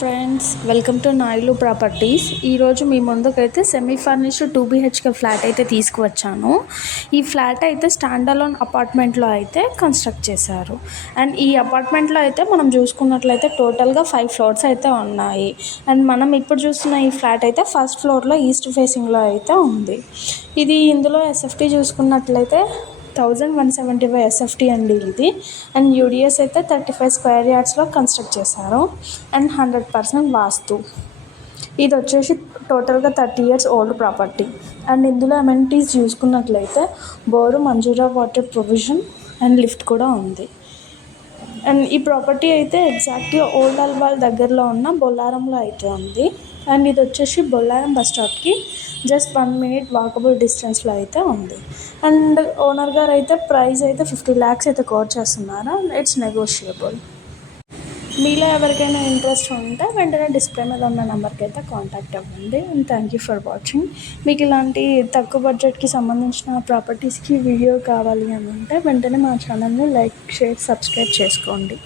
Friends, welcome to Nayulu properties. ఈరోజు మీ ముందుకైతే సెమీ ఫర్నిష్డ్ 2 BHK ఫ్లాట్ అయితే తీసుకువచ్చాను. ఈ ఫ్లాట్ అయితే స్టాండ్ అలోన్ అపార్ట్మెంట్లో అయితే కన్స్ట్రక్ట్ చేశారు. అండ్ ఈ అపార్ట్మెంట్లో అయితే మనం చూసుకున్నట్లయితే టోటల్గా 5 ఫ్లోర్స్ అయితే ఉన్నాయి. అండ్ మనం ఇప్పుడు చూస్తున్న ఈ ఫ్లాట్ అయితే ఫస్ట్ ఫ్లోర్లో ఈస్ట్ ఫేసింగ్లో అయితే ఉంది. ఇందులో ఎస్ఎఫ్టీ చూసుకున్నట్లయితే 1175 ఎస్ఎఫ్టీ అండి ఇది. అండ్ యూడిఎస్ అయితే 35 స్క్వేర్ యార్డ్స్లో కన్స్ట్రక్ట్ చేశారు. అండ్ 100% వాస్తు. ఇది వచ్చేసి టోటల్గా 30 years ఓల్డ్ ప్రాపర్టీ. అండ్ ఇందులో అమెనిటీస్ చూసుకున్నట్లయితే bore, Manjira water provision and lift కూడా ఉంది. అండ్ ఈ ప్రాపర్టీ అయితే ఎగ్జాక్ట్గా ఓల్డ్ అల్వాల్ దగ్గరలో ఉన్న బొల్లారంలో అయితే ఉంది. అండ్ ఇది వచ్చేసి బొల్లారం బస్ స్టాప్కి జస్ట్ 1 minute వాకబుల్ డిస్టెన్స్లో అయితే ఉంది. అండ్ ఓనర్ గారు అయితే ప్రైస్ అయితే 50 lakhs అయితే కోట్ చేస్తున్నారు. It's negotiable. మీలో ఎవరికైనా ఇంట్రెస్ట్ ఉంటే వెంటనే డిస్ప్లే మీద ఉన్న నెంబర్కి అయితే కాంటాక్ట్ అవ్వండి. And thank you for watching. మీకు ఇలాంటి తక్కువ బడ్జెట్కి సంబంధించిన ప్రాపర్టీస్కి వీడియో కావాలి అని అంటే వెంటనే మా ఛానల్ని లైక్, షేర్, సబ్స్క్రైబ్ చేసుకోండి.